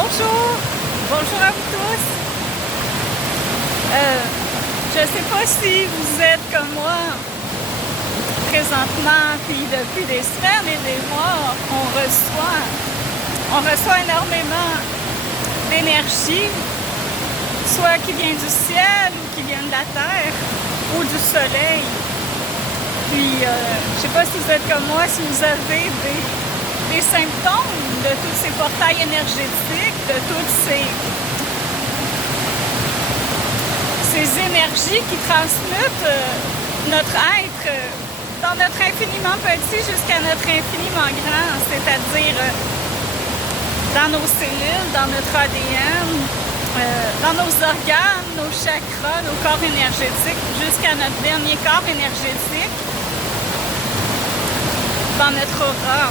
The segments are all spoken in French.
Bonjour, bonjour à vous tous. Je ne sais pas si vous êtes comme moi présentement, puis depuis des semaines et des mois, on reçoit énormément d'énergie, soit qui vient du ciel ou qui vient de la terre ou du soleil. Puis, je ne sais pas si vous êtes comme moi, si vous avez des symptômes de tous ces portails énergétiques, de toutes ces énergies qui transmutent notre être dans notre infiniment petit jusqu'à notre infiniment grand, c'est-à-dire dans nos cellules, dans notre ADN, dans nos organes, nos chakras, nos corps énergétiques, jusqu'à notre dernier corps énergétique, dans notre aura.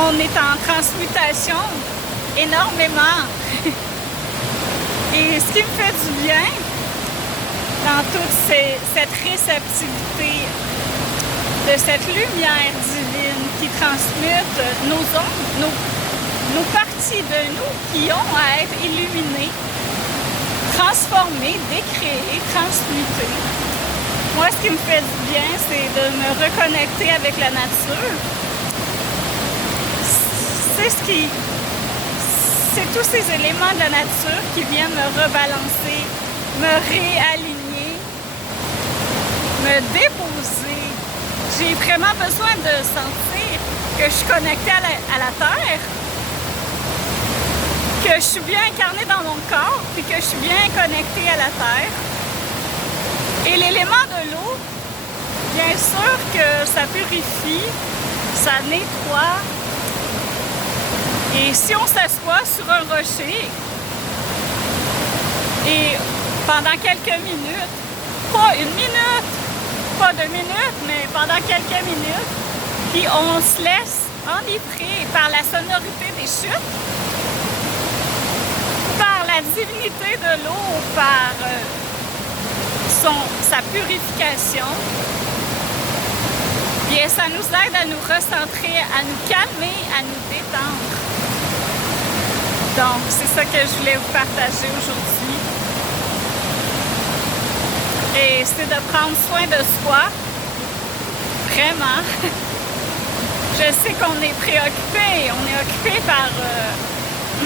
On est en transmutation énormément. Et ce qui me fait du bien dans toute cette réceptivité de cette lumière divine qui transmute nos ondes, nos parties de nous qui ont à être illuminées, transformées, décréées, transmutées. Moi, ce qui me fait du bien, c'est de me reconnecter avec la nature. C'est tous ces éléments de la nature qui viennent me rebalancer, me réaligner, me déposer. J'ai vraiment besoin de sentir que je suis connectée à la terre, que je suis bien incarnée dans mon corps, puis que je suis bien connectée à la terre. Et l'élément de l'eau, bien sûr que ça purifie, ça nettoie. Et si on s'assoit sur un rocher et pendant quelques minutes, pas une minute, pas 2 minutes, mais pendant quelques minutes, puis on se laisse enivrer par la sonorité des chutes, par la divinité de l'eau, par sa purification, bien ça nous aide à nous recentrer, à nous calmer, à nous détendre. Donc, c'est ça que je voulais vous partager aujourd'hui. Et c'est de prendre soin de soi, vraiment. Je sais qu'on est préoccupé, on est occupé par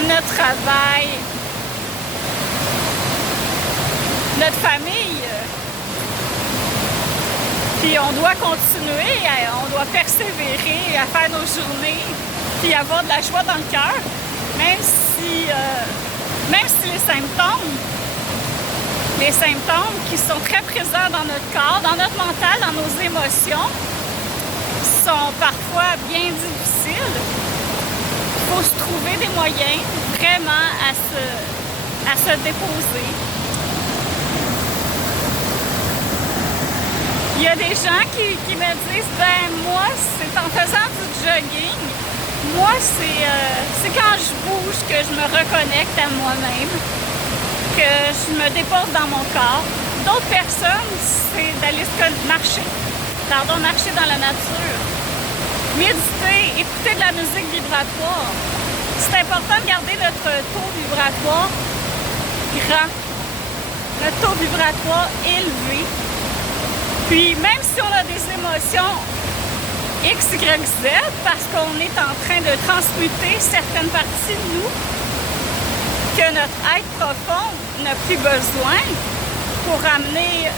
notre travail, notre famille. Puis on doit continuer, on doit persévérer à faire nos journées, puis avoir de la joie dans le cœur, même si les symptômes qui sont très présents dans notre corps, dans notre mental, dans nos émotions, sont parfois bien difficiles. Il faut se trouver des moyens vraiment à se déposer. Il y a des gens qui me disent, ben moi, c'est en faisant du jogging, moi, c'est quand je bouge que je me reconnecte à moi-même, que je me dépose dans mon corps. D'autres personnes, c'est d'aller marcher dans la nature, méditer, écouter de la musique vibratoire. C'est important de garder notre taux vibratoire grand, notre taux vibratoire élevé. Puis même si on a des émotions X, Y, Z, parce qu'on est en train de transmuter certaines parties de nous que notre être profond n'a plus besoin pour amener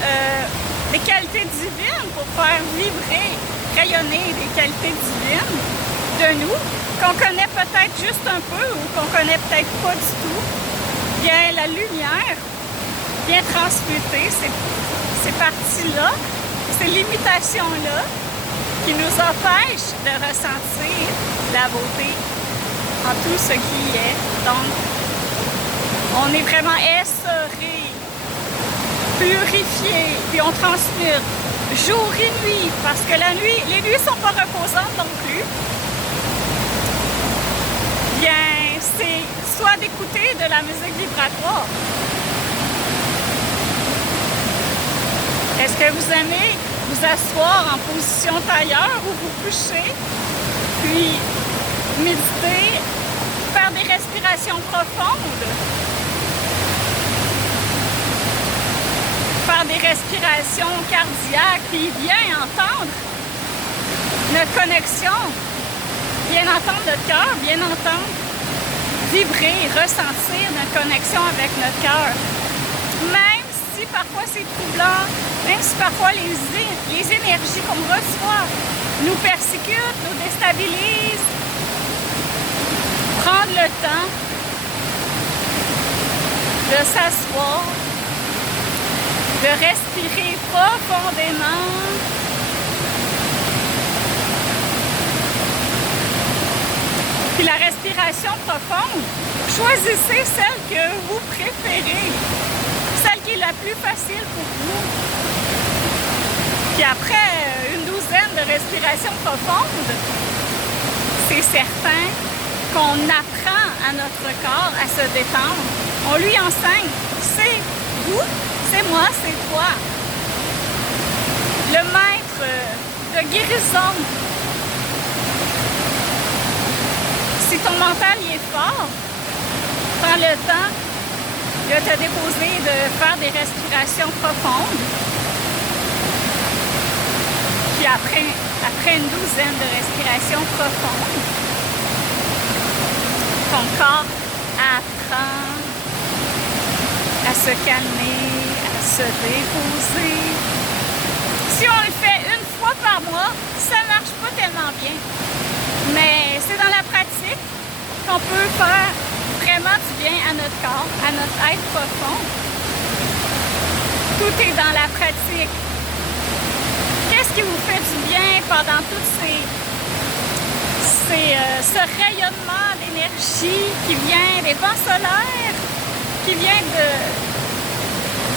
des qualités divines, pour faire vibrer, rayonner des qualités divines de nous, qu'on connaît peut-être juste un peu ou qu'on connaît peut-être pas du tout, bien la lumière vient transmuter ces parties-là, ces limitations-là qui nous empêchent de ressentir la beauté en tout ce qui est. Donc, on est vraiment essoré, purifié, puis on transmute jour et nuit, parce que les nuits sont pas reposantes non plus. Bien, c'est soit d'écouter de la musique vibratoire. Est-ce que vous aimez vous asseoir en position tailleur ou vous coucher, puis méditer Faire des respirations profondes. Faire des respirations cardiaques, puis bien entendre notre connexion, bien entendre notre cœur, bien entendre vibrer, ressentir notre connexion avec notre cœur. Même si parfois c'est troublant, même si parfois les énergies qu'on reçoit nous persécutent, nous déstabilisent, prendre le temps de s'asseoir, de respirer profondément. Puis la respiration profonde, choisissez celle que vous préférez, celle qui est la plus facile pour vous. Puis après une douzaine de respirations profondes, c'est certain qu'on apprend à notre corps à se détendre. On lui enseigne, c'est vous, c'est moi, c'est toi. Le maître de guérison. Si ton mental y est fort, prends le temps de te déposer, de faire des respirations profondes. Puis après une douzaine de respirations profondes, ton corps apprend à se calmer, à se déposer. Si on le fait une fois par mois, ça ne marche pas tellement bien. Mais c'est dans la pratique qu'on peut faire vraiment du bien à notre corps, à notre être profond. Tout est dans la pratique. Qu'est-ce qui vous fait du bien pendant tout ce rayonnement d'énergie qui vient des vents solaires, qui vient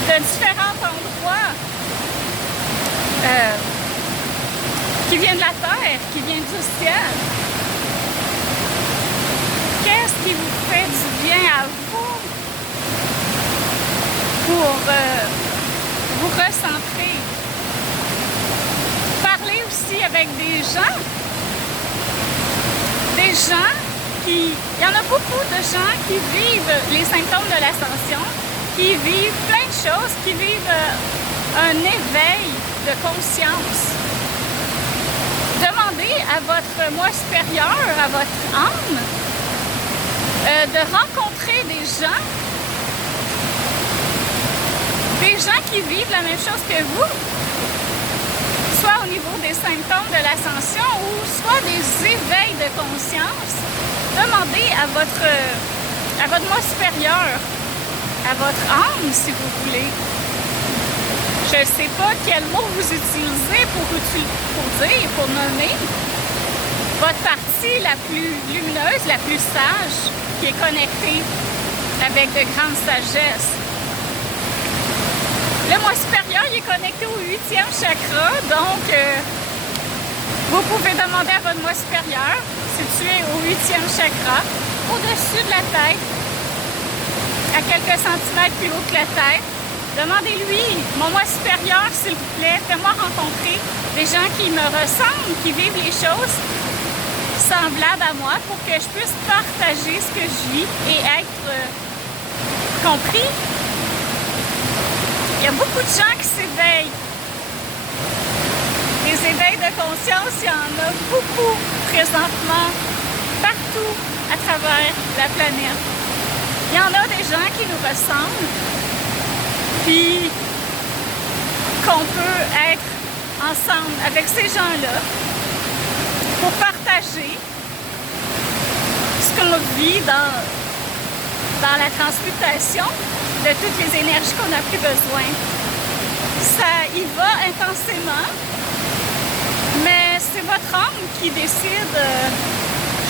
de différents endroits, qui vient de la terre, qui vient du ciel? Qu'est-ce qui vous fait du bien à vous pour vous recentrer? Parlez aussi avec des gens qui... Il y en a beaucoup de gens qui vivent les symptômes de l'ascension, qui vivent plein de choses, qui vivent un éveil de conscience. Demandez à votre moi supérieur, à votre âme, de rencontrer des gens qui vivent la même chose que vous, soit au niveau des symptômes de l'ascension ou soit des éveils de conscience. Demandez à votre moi supérieur, à votre âme, si vous voulez. Je ne sais pas quel mot vous utilisez pour nommer votre partie la plus lumineuse, la plus sage, qui est connectée avec de grandes sagesses. Le moi supérieur, il est connecté au 8e chakra, donc vous pouvez demander à votre moi supérieur, situé au 8e chakra, au-dessus de la tête, à quelques centimètres plus haut que la tête. Demandez-lui, mon moi supérieur, s'il vous plaît, fais-moi rencontrer des gens qui me ressemblent, qui vivent les choses semblables à moi pour que je puisse partager ce que je vis et être compris. Il y a beaucoup de gens qui s'éveillent. Des éveils de conscience, il y en a beaucoup présentement, partout à travers la planète. Il y en a des gens qui nous ressemblent, puis qu'on peut être ensemble avec ces gens-là pour partager ce qu'on vit dans la transmutation de toutes les énergies qu'on a plus besoin. Ça y va intensément, mais c'est votre âme qui décide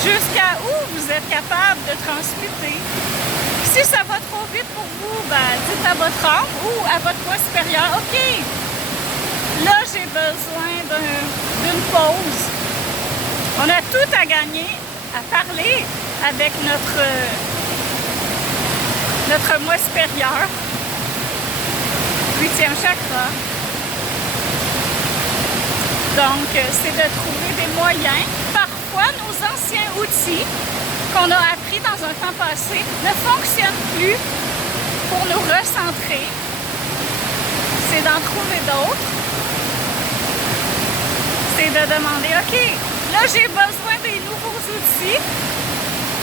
jusqu'à où vous êtes capable de transmuter. Si ça va trop vite pour vous, dites à votre âme ou à votre moi supérieur, OK, là j'ai besoin d'une pause. On a tout à gagner à parler avec notre moi supérieur, 8e chakra. Donc, c'est de trouver des moyens, parfois nos anciens outils qu'on a appris appris dans un temps passé ne fonctionne plus pour nous recentrer. C'est d'en trouver d'autres. C'est de demander, OK, là j'ai besoin des nouveaux outils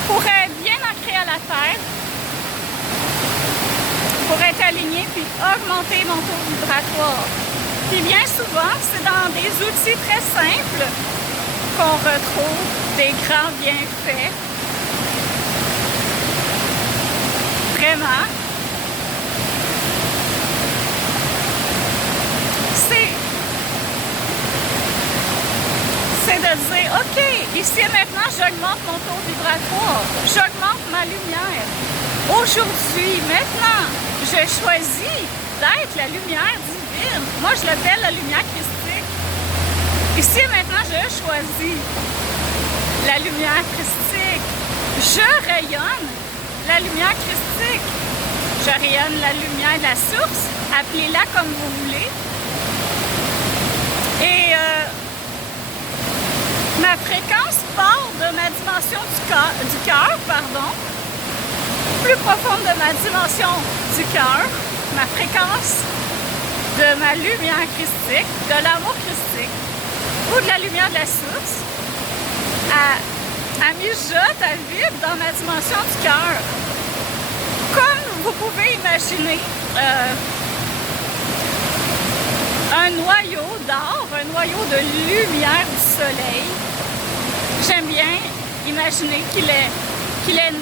pour être bien ancré à la terre, pour être aligné puis augmenter mon taux vibratoire. Puis bien souvent, c'est dans des outils très simples qu'on retrouve des grands bienfaits. Vraiment. C'est de dire, OK, ici et maintenant, j'augmente mon taux vibratoire, j'augmente ma lumière. Aujourd'hui, maintenant, je choisis d'être la lumière divine. Moi, je l'appelle la lumière christique. Ici et maintenant, je choisis la lumière christique. Je rayonne la lumière christique. Je rayonne la lumière de la source. Appelez-la comme vous voulez. Et ma fréquence part de ma dimension du cœur, plus profonde de ma dimension du cœur, ma fréquence de ma lumière christique, de l'amour christique, ou de la lumière de la source, à mijote, à vibre dans ma dimension du cœur. Comme vous pouvez imaginer un noyau d'or, un noyau de lumière du soleil. J'aime bien imaginer qu'il est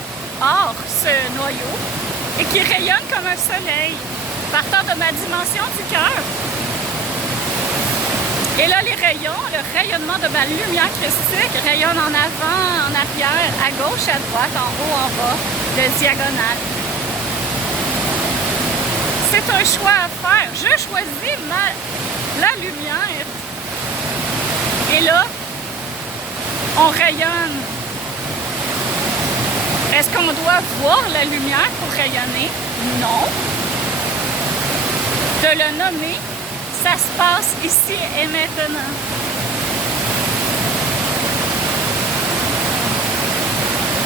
or, ce noyau, et qui rayonne comme un soleil, partant de ma dimension du cœur. Et là, les rayons, le rayonnement de ma lumière christique rayonne en avant, en arrière, à gauche, à droite, en haut, en bas, de diagonale. C'est un choix à faire. Je choisis la lumière. Et là, on rayonne. Est-ce qu'on doit voir la lumière pour rayonner? Non. De le nommer, ça se passe ici et maintenant.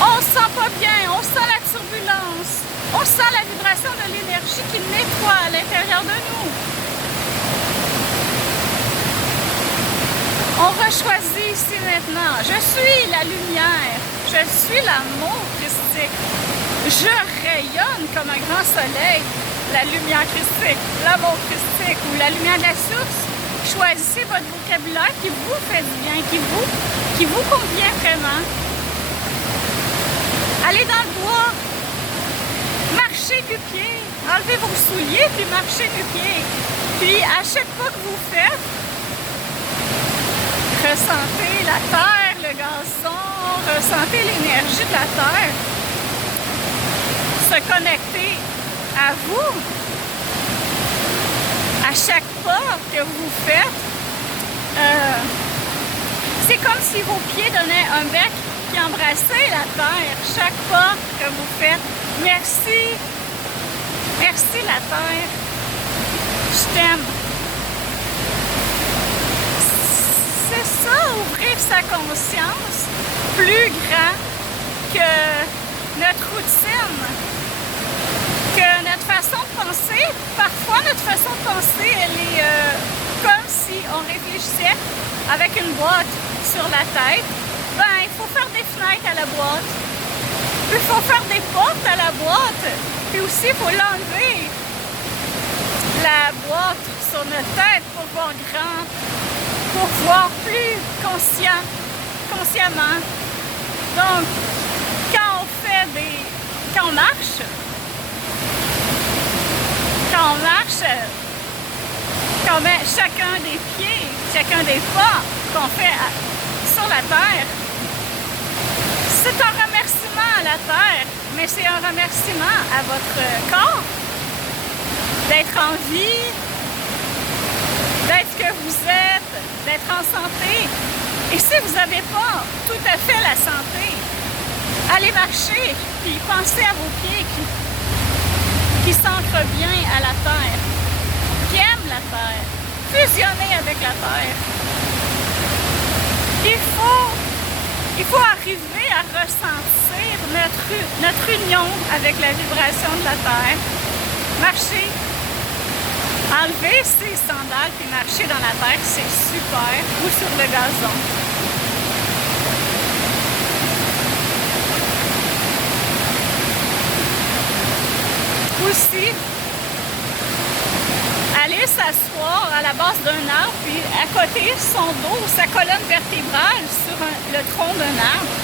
On se sent pas bien, on sent la turbulence, on sent la vibration de l'énergie qui nettoie à l'intérieur de nous. On va choisir ici maintenant. Je suis la lumière, je suis l'amour christique. Je rayonne comme un grand soleil, la lumière christique, l'amour christique ou la lumière de la source. Choisissez votre vocabulaire qui vous fait du bien, qui vous convient vraiment. Allez dans le bois, marchez du pied, enlevez vos souliers puis marchez du pied. Puis à chaque pas que vous faites, ressentez la terre, le gazon, ressentez l'énergie de la terre. Se connecter à vous. À chaque pas que vous faites, c'est comme si vos pieds donnaient un bec qui embrassait la terre. Chaque pas que vous faites. Merci. Merci la terre. Je t'aime. C'est ça, ouvrir sa conscience plus grand que notre routine, que notre façon de penser. Parfois, notre façon de penser, elle est comme si on réfléchissait avec une boîte sur la tête. Ben, il faut faire des fenêtres à la boîte. Puis, il faut faire des portes à la boîte. Puis aussi, il faut l'enlever, la boîte sur notre tête pour voir grand, pour voir plus consciemment. Donc, quand on marche, quand on met chacun des pieds, chacun des pas qu'on fait sur la terre, c'est un remerciement à la terre, mais c'est un remerciement à votre corps d'être en vie, d'être ce que vous êtes, d'être en santé. Et si vous n'avez pas tout à fait la santé, allez marcher, puis pensez à vos pieds qui s'ancrent bien à la terre, qui aiment la terre, fusionnez avec la terre. Il faut Il faut arriver à ressentir notre union avec la vibration de la Terre. Marcher, enlever ses sandales et marcher dans la terre, c'est super. Ou sur le gazon. Aussi, aller s'asseoir à la base d'un arbre, puis à côté son dos, sa colonne vertébrale sur le tronc d'un arbre,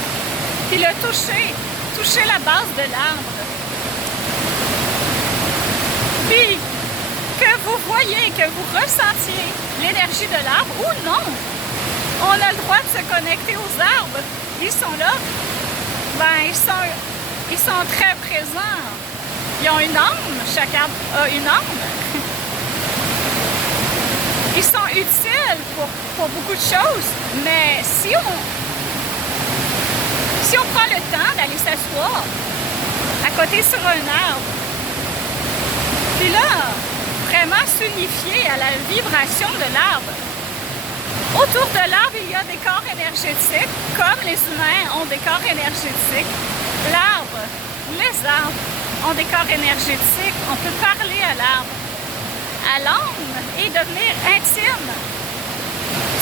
puis le toucher la base de l'arbre. Puis que vous voyez, que vous ressentiez l'énergie de l'arbre ou non, on a le droit de se connecter aux arbres. Ils sont là, ben ils sont très présents. Ils ont une âme, chaque arbre a une âme. Ils sont utiles pour beaucoup de choses, mais si on prend le temps d'aller s'asseoir à côté sur un arbre, puis là, vraiment s'unifier à la vibration de l'arbre. Autour de l'arbre, il y a des corps énergétiques, comme les humains ont des corps énergétiques. L'arbre, les arbres ont des corps énergétiques. On peut parler à l'arbre, à l'âme, et devenir intime.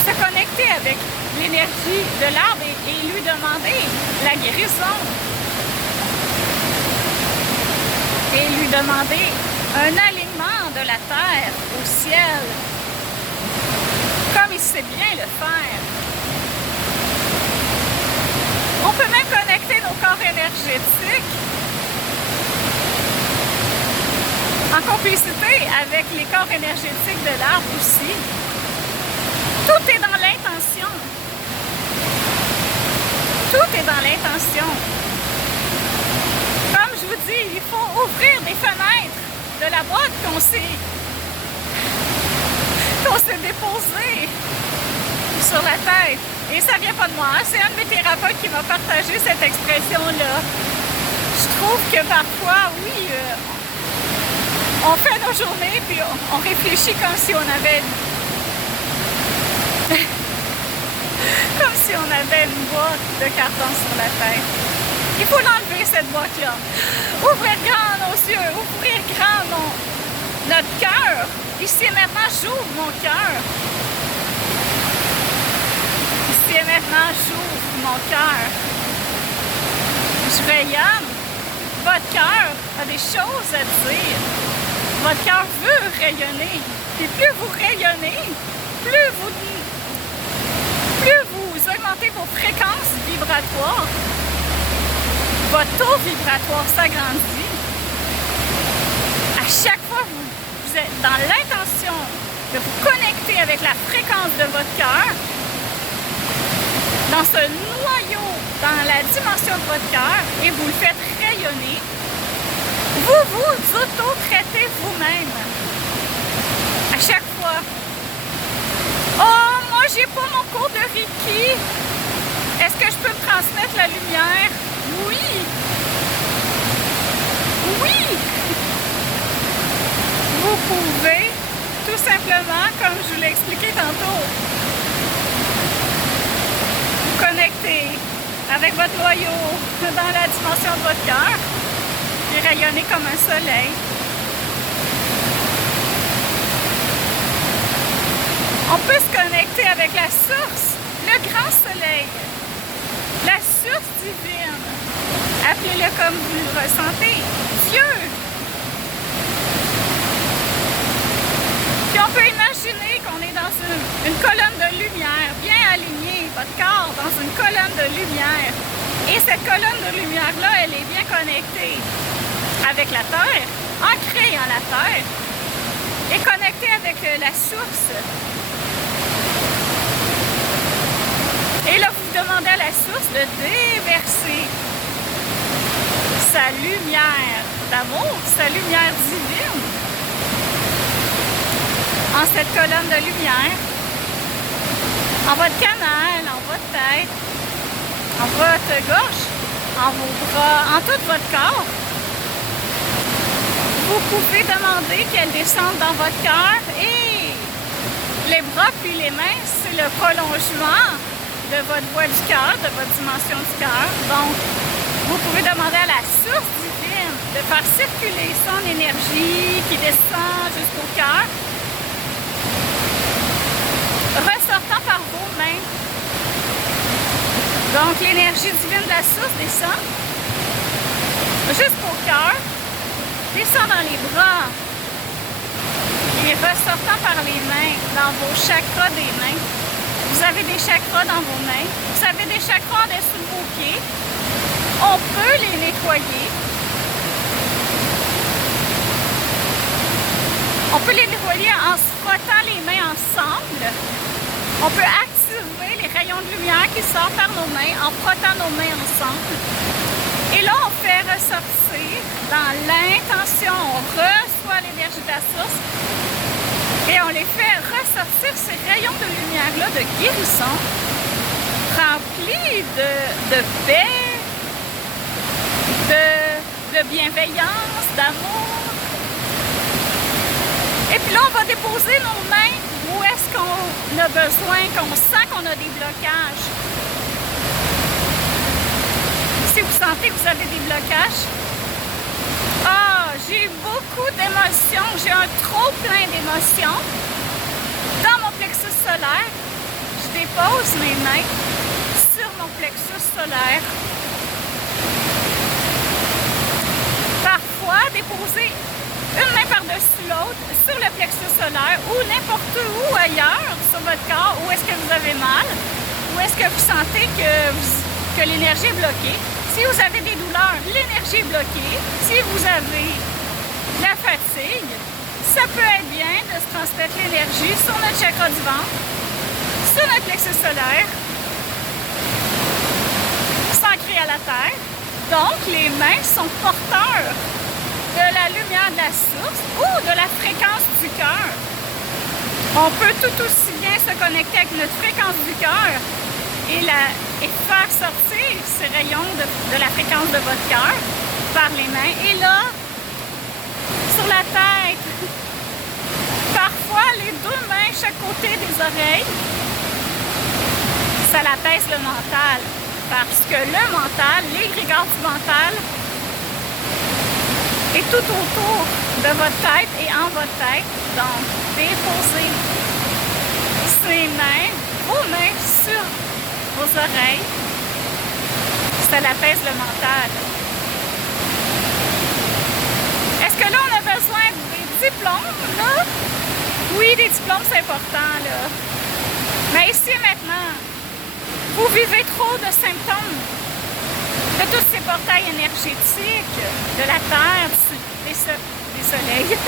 Se connecter avec l'énergie de l'arbre et lui demander la guérison. Et lui demander un alignement de la terre au ciel, comme il sait bien le faire. On peut même connecter nos corps énergétiques en complicité avec les corps énergétiques de l'arbre aussi. Tout est dans l'intention. Tout est dans l'intention. Comme je vous dis, il faut ouvrir des fenêtres de la boîte qu'on s'est déposée sur la tête. Et ça vient pas de moi, hein? C'est un de mes thérapeutes qui m'a partagé cette expression-là. Je trouve que parfois, oui, on fait nos journées puis on réfléchit comme si on avait une boîte de carton sur la tête. Il faut l'enlever, cette boîte-là. Ouvrir grand nos yeux, ouvrir grand notre cœur. Ici et maintenant, j'ouvre mon cœur. Ici et maintenant, j'ouvre mon cœur. Je rayonne. Votre cœur a des choses à dire. Votre cœur veut rayonner. Et plus vous rayonnez, plus vous augmentez vos fréquences vibratoires, votre taux vibratoire s'agrandit. À chaque fois que vous êtes dans l'intention de vous connecter avec la fréquence de votre cœur, dans ce noyau, dans la dimension de votre cœur, et vous le faites rayonner, vous vous auto-traitez vous-même. À chaque fois. Oh, moi, j'ai pas mon cours de Reiki. Est-ce que je peux me transmettre la lumière? Oui. Oui. Vous pouvez, tout simplement, comme je vous l'ai expliqué tantôt, vous connecter avec votre noyau dans la dimension de votre cœur et rayonner comme un soleil. On peut se connecter avec la source, le grand soleil, la source divine. Appelez-le comme vous le ressentez. Dieu. Puis on peut imaginer qu'on est dans une colonne de lumière, bien alignée, votre corps dans une colonne de lumière. Et cette colonne de lumière-là, elle est bien connectée avec la Terre, ancrée en la Terre, et connectée avec la source. Et là, vous demandez à la source de déverser sa lumière d'amour, sa lumière divine en cette colonne de lumière, en votre canal, en votre tête, en votre gorge, en vos bras, en tout votre corps. Vous pouvez demander qu'elle descende dans votre cœur et les bras puis les mains, c'est le prolongement de votre voie du cœur, de votre dimension du cœur. Donc, vous pouvez demander à la source divine de faire circuler son énergie qui descend jusqu'au cœur, ressortant par vos mains. Donc, l'énergie divine de la source descend jusqu'au cœur, descend dans les bras et ressortant par les mains dans vos chakras des mains. Vous avez des chakras dans vos mains, vous avez des chakras en dessous de vos pieds. On peut les nettoyer. On peut les nettoyer en se frottant les mains ensemble. On peut activer les rayons de lumière qui sortent par nos mains en frottant nos mains ensemble. Et là, on fait ressortir dans l'intention, on reçoit l'énergie de la source et on les fait ressortir ces rayons de lumière-là, de guérison, remplis de paix, de bienveillance, d'amour. Et puis là, on va déposer nos mains où est-ce qu'on a besoin, qu'on sent qu'on a des blocages. Si vous sentez que vous avez des blocages, j'ai beaucoup d'émotions, j'ai un trop plein d'émotions. Dans mon plexus solaire, je dépose mes mains sur mon plexus solaire. Parfois, déposer une main par-dessus l'autre sur le plexus solaire ou n'importe où ailleurs sur votre corps, où est-ce que vous avez mal, où est-ce que vous sentez que l'énergie est bloquée. Si vous avez des douleurs, l'énergie est bloquée. Si vous avez de la fatigue, ça peut être bien de se transmettre l'énergie sur notre chakra du ventre, sur notre plexus solaire, s'ancrer à la terre. Donc, les mains sont porteurs de la lumière de la source ou de la fréquence du cœur. On peut tout aussi bien se connecter avec notre fréquence du cœur et faire sortir ces rayons de la fréquence de votre cœur par les mains. Et là, sur la tête, parfois les deux mains chaque côté des oreilles, ça apaise le mental. Parce que le mental, l'égrégore du mental, est tout autour de votre tête et en votre tête. Donc, déposez ces mains, vos mains sur vos oreilles. Ça apaise le mental. Est-ce que là, on a besoin des diplômes, là? Oui, des diplômes, c'est important, là. Mais ici et maintenant, vous vivez trop de symptômes de tous ces portails énergétiques, de la Terre, des soleils,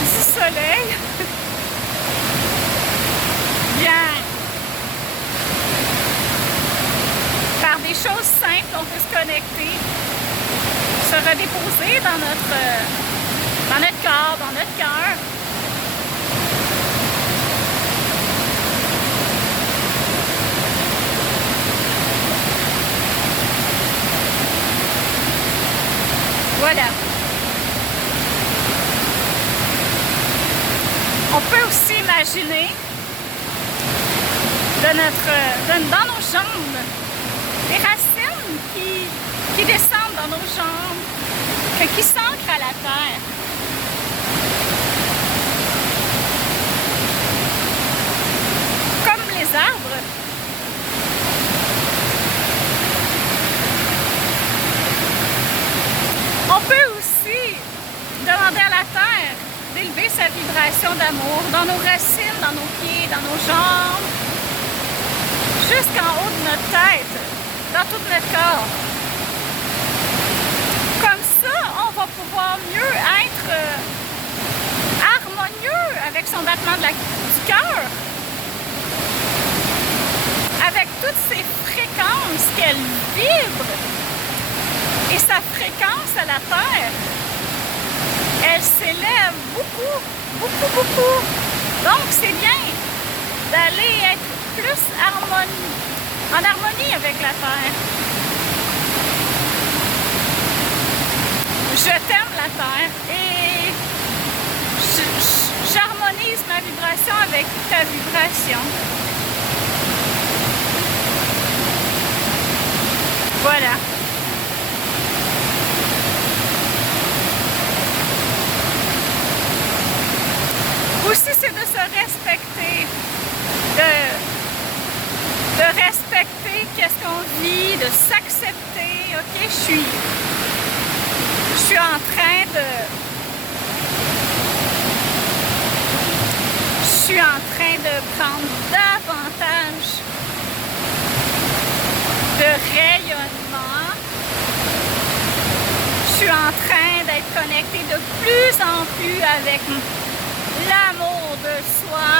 du soleil. Bien. Par des choses simples, on peut se connecter, se redéposer dans notre corps, dans notre cœur. Voilà. On peut aussi imaginer dans nos jambes des racines qui descendent dans nos jambes, qui s'ancrent à la terre. Comme les arbres. On peut aussi demander à la terre d'élever sa vibration d'amour dans nos racines, dans nos pieds, dans nos jambes, jusqu'en haut de notre tête, dans tout notre corps. Comme ça, on va pouvoir mieux être harmonieux avec son battement du cœur, avec toutes ces fréquences qu'elle vibre. Et sa fréquence à la Terre, elle s'élève beaucoup, beaucoup, beaucoup. Donc, c'est bien d'aller être plus en harmonie avec la Terre. Je t'aime la Terre et j'harmonise ma vibration avec ta vibration. Voilà. Aussi, c'est de se respecter, de respecter qu'est-ce qu'on vit, de s'accepter. Ok, je suis en train de prendre davantage de rayonnement. Je suis en train d'être connectée de plus en plus avec l'amour de soi.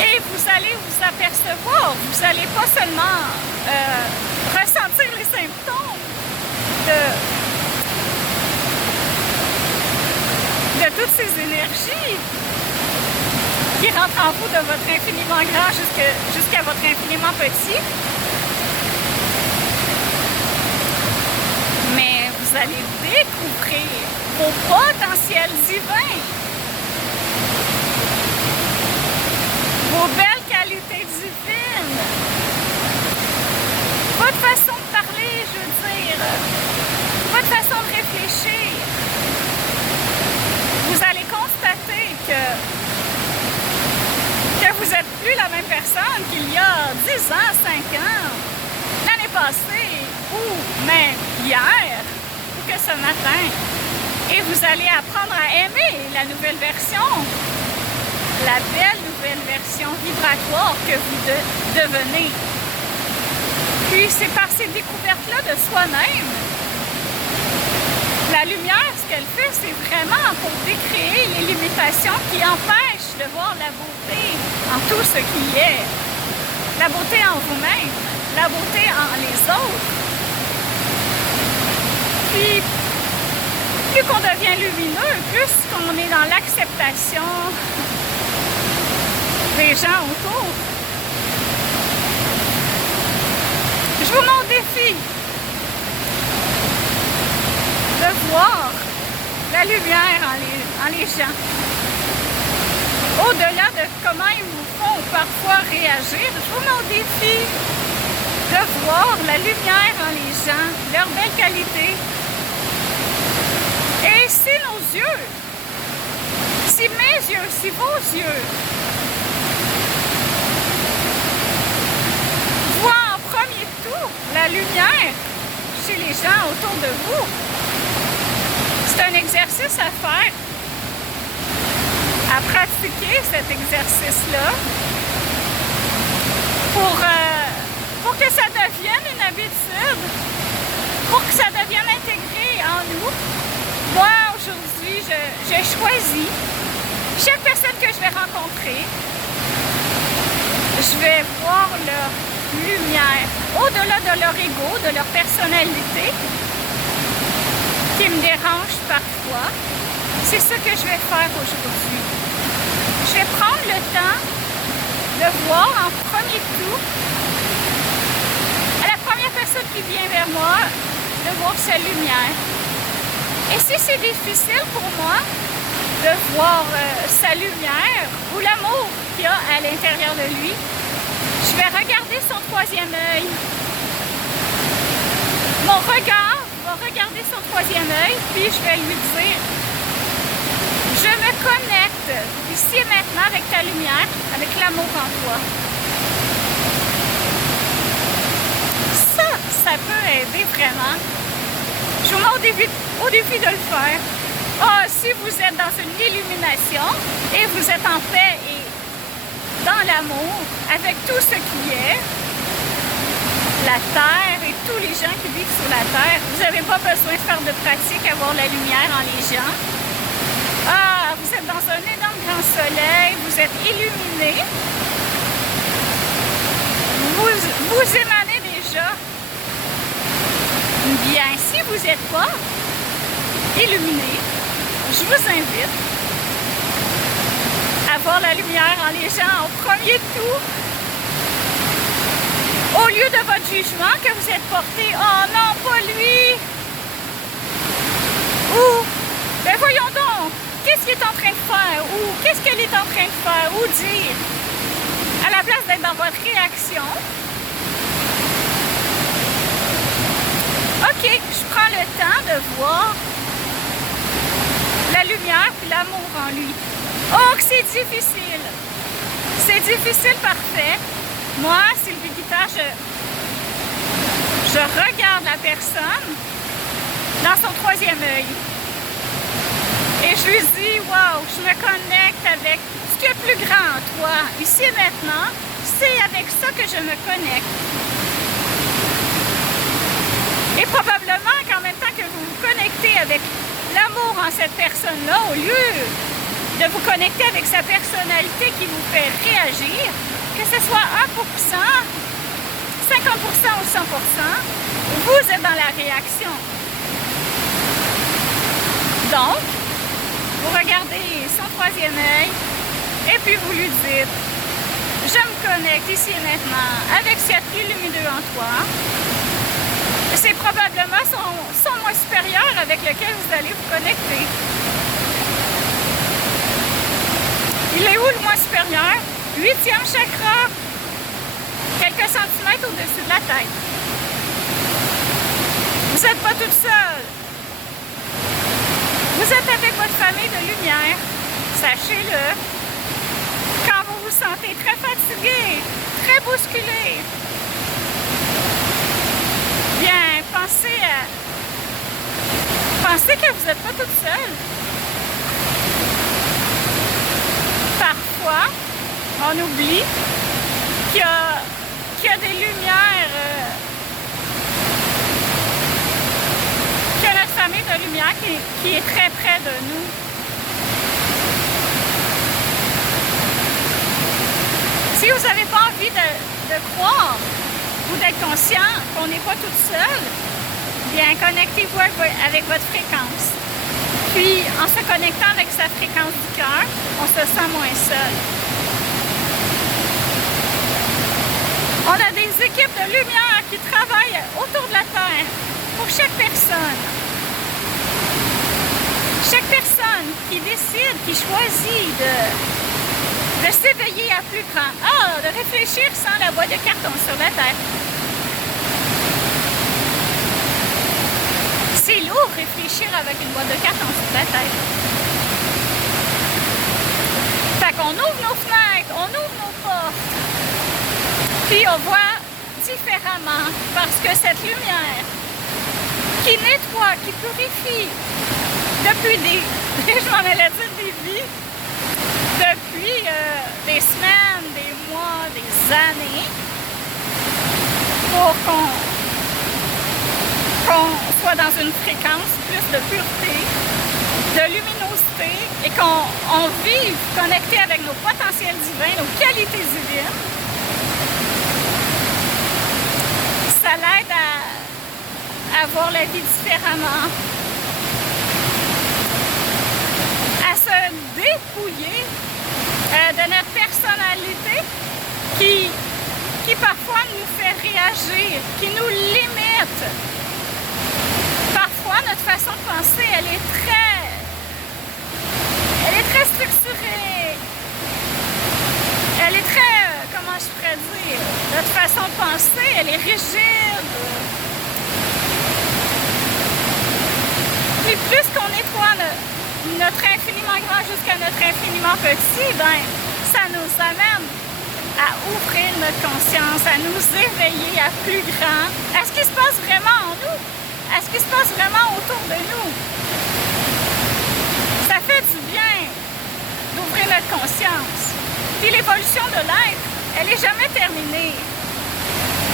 Et vous allez vous apercevoir, vous n'allez pas seulement ressentir les symptômes de toutes ces énergies qui rentrent en vous de votre infiniment grand jusqu'à votre infiniment petit. Mais vous allez découvrir vos potentiels divins, vos belles qualités divines, votre façon de parler, je veux dire, votre façon de réfléchir. Vous allez constater que vous n'êtes plus la même personne qu'il y a 10 ans, 5 ans, l'année passée, ou même hier, ou que ce matin. Et vous allez apprendre à aimer la nouvelle version, la belle nouvelle version vibratoire que vous devenez. Puis c'est par ces découvertes-là de soi-même. La lumière, ce qu'elle fait, c'est vraiment pour décréer les limitations qui empêchent de voir la beauté en tout ce qui est. La beauté en vous-même, la beauté en les autres. Puis, plus qu'on devient lumineux, plus qu'on est dans l'acceptation des gens autour. Je vous mets au défi de voir la lumière en les gens. Au-delà de comment ils vous font parfois réagir, je vous mets au défi de voir la lumière en les gens, leurs belles qualités. Et si nos yeux, si mes yeux, si vos yeux voient en premier tout la lumière chez les gens autour de vous, c'est un exercice à faire, à pratiquer cet exercice-là pour que ça devienne une habitude, pour que ça devienne intégré en nous. Moi, aujourd'hui, je choisis chaque personne que je vais rencontrer, je vais voir leur lumière, au-delà de leur ego, de leur personnalité, qui me dérange parfois. C'est ce que je vais faire aujourd'hui. Je vais prendre le temps de voir en premier tout, à la première personne qui vient vers moi, de voir sa lumière. Et si c'est difficile pour moi de voir sa lumière ou l'amour qu'il y a à l'intérieur de lui, je vais regarder son troisième œil. Mon regard va regarder son troisième œil, puis je vais lui dire: je me connecte ici et maintenant avec ta lumière, avec l'amour en toi. Ça peut aider vraiment. Je vous mets au défi de le faire. Si vous êtes dans une illumination et vous êtes en paix et dans l'amour avec tout ce qui est, la terre et tous les gens qui vivent sur la terre, vous n'avez pas besoin de faire de pratique à voir la lumière en les gens. Vous êtes dans un énorme grand soleil, vous êtes illuminé, vous émanez déjà. Bien, si vous n'êtes pas illuminé, je vous invite à voir la lumière en les gens en premier tout. Au lieu de votre jugement que vous êtes porté, oh non, pas lui. Ou, ben voyons donc, qu'est-ce qu'il est en train de faire? Ou qu'est-ce qu'elle est en train de faire? Ou dire, à la place d'être dans votre réaction, temps de voir la lumière et l'amour en lui. Oh, que c'est difficile! C'est difficile, parfait. Moi, Sylvie Guitard, je regarde la personne dans son troisième œil. Et je lui dis, wow, je me connecte avec ce qui est plus grand en toi. Ici et maintenant, c'est avec ça que je me connecte. Et probablement qu'en même temps que vous vous connectez avec l'amour en cette personne-là, au lieu de vous connecter avec sa personnalité qui vous fait réagir, que ce soit 1%, 50% ou 100%, vous êtes dans la réaction. Donc, vous regardez son troisième œil et puis vous lui dites « Je me connecte ici et maintenant avec cet être lumineux en toi. » C'est probablement son moi supérieur avec lequel vous allez vous connecter. Il est où le moi supérieur? 8e chakra, quelques centimètres au-dessus de la tête. Vous n'êtes pas toute seule. Vous êtes avec votre famille de lumière. Sachez-le. Quand vous vous sentez très fatigué, très bousculé, bien, pensez que vous n'êtes pas toute seule. Parfois, on oublie qu'il y a des lumières, qu'il y a notre famille de lumière qui est très près de nous. Si vous n'avez pas envie de croire ou d'être conscient qu'on n'est pas toute seule, bien, connectez-vous avec votre fréquence. Puis, en se connectant avec sa fréquence du cœur, on se sent moins seul. On a des équipes de lumière qui travaillent autour de la Terre pour chaque personne. Chaque personne qui décide, qui choisit de s'éveiller à plus grand. De réfléchir sans la boîte de carton sur la Terre. C'est lourd réfléchir avec une boîte de carton sur la tête. Fait qu'on ouvre nos fenêtres, on ouvre nos portes, puis on voit différemment parce que cette lumière qui nettoie, qui purifie depuis je m'en allais dire des vies, depuis des semaines, des mois, des années, pour qu'on soit dans une fréquence plus de pureté, de luminosité et qu'on vive connecté avec nos potentiels divins, nos qualités divines. Ça l'aide à voir la vie différemment, à se dépouiller de notre personnalité qui parfois nous fait réagir, qui nous limite. Parfois, notre façon de penser, elle est très structurée. Elle est très, comment je pourrais dire, notre façon de penser, elle est rigide. Puis plus qu'on nettoie notre infiniment grand jusqu'à notre infiniment petit, ben, ça nous amène à ouvrir notre conscience, à nous éveiller à plus grand, à ce qui se passe vraiment en nous, à ce qui se passe vraiment autour de nous. Ça fait du bien d'ouvrir notre conscience. Puis l'évolution de l'être, elle n'est jamais terminée.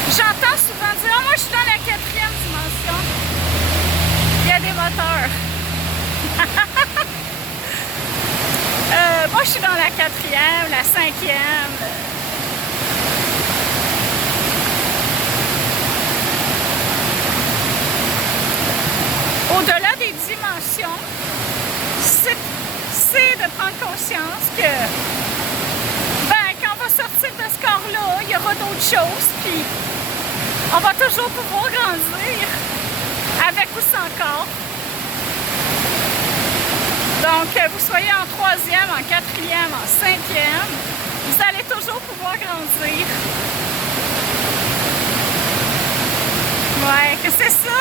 J'entends souvent dire « Ah, moi, je suis dans la 4e dimension. » Il y a des moteurs. Moi, je suis dans la 4e, la 5e. Au-delà des dimensions, c'est de prendre conscience que quand on va sortir de ce corps-là, il y aura d'autres choses, puis on va toujours pouvoir grandir avec ou sans corps. Donc, que vous soyez en 3e, en 4e, en 5e, vous allez toujours pouvoir grandir. Ouais, que c'est ça!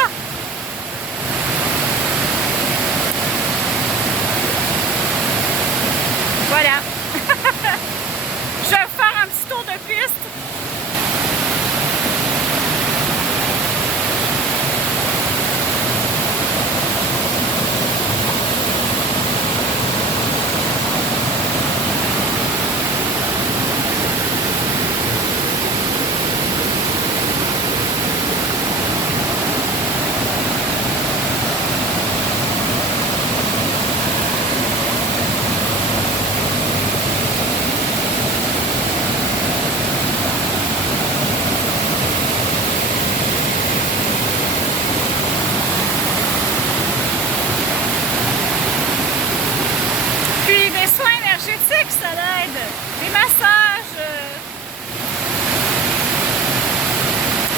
Voilà. Je vais vous faire un petit tour de piste. Puis des soins énergétiques, ça l'aide. Des massages.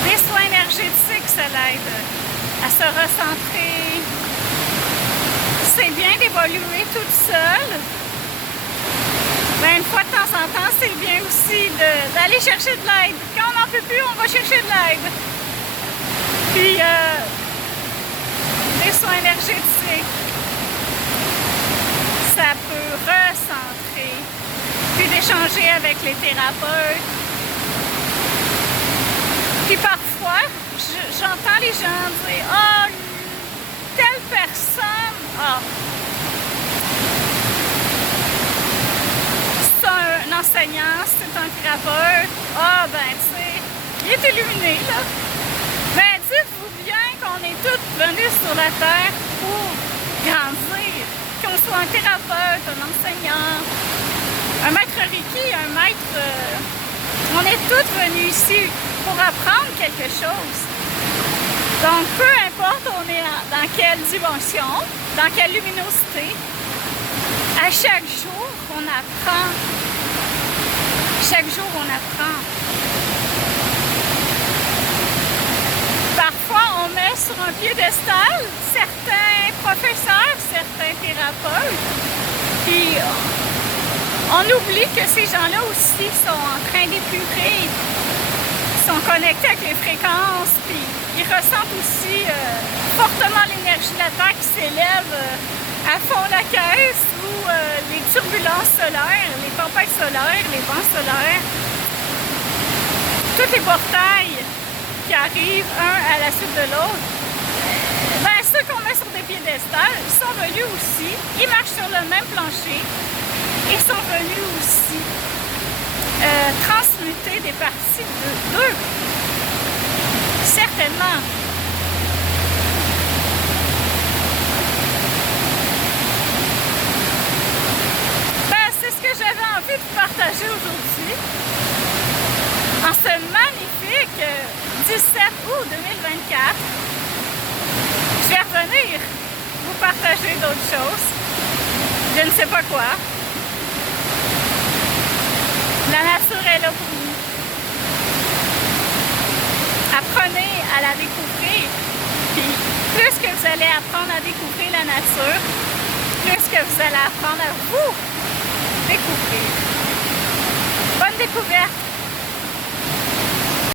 Des soins énergétiques, ça l'aide à se recentrer. C'est bien d'évoluer toute seule. Ben, une fois de temps en temps, c'est bien aussi d'aller chercher de l'aide. Quand on n'en peut plus, on va chercher de l'aide. Puis, des soins énergétiques. Ça peut recentrer, puis d'échanger avec les thérapeutes. Puis parfois, j'entends les gens dire « Ah, telle personne, c'est un enseignant, c'est un thérapeute, ben tu sais, il est illuminé là. » Ben dites-vous bien qu'on est tous venus sur la Terre pour grandir. Qu'on soit un thérapeute, un enseignant, un maître Reiki, un maître... on est tous venus ici pour apprendre quelque chose. Donc, peu importe on est dans quelle dimension, dans quelle luminosité, à chaque jour, on apprend. Chaque jour, on apprend. Parfois, on met sur un piédestal certains professeurs, certains thérapeutes, puis on oublie que ces gens-là aussi sont en train d'épurer, sont connectés avec les fréquences, puis ils ressentent aussi fortement l'énergie de la Terre qui s'élève à fond la caisse, ou les turbulences solaires, les tempêtes solaires, les vents solaires, tous les portails qui arrivent un à la suite de l'autre. Ben, ceux qu'on met sur des piédestals, ils sont venus aussi, ils marchent sur le même plancher et sont venus aussi transmuter des parties d'eux. Certainement. Ben, c'est ce que j'avais envie de partager aujourd'hui. En ce magnifique 17 août 2024, je vais revenir vous partager d'autres choses. Je ne sais pas quoi. La nature est là pour nous. Apprenez à la découvrir. Puis plus que vous allez apprendre à découvrir la nature, plus que vous allez apprendre à vous découvrir. Bonne découverte!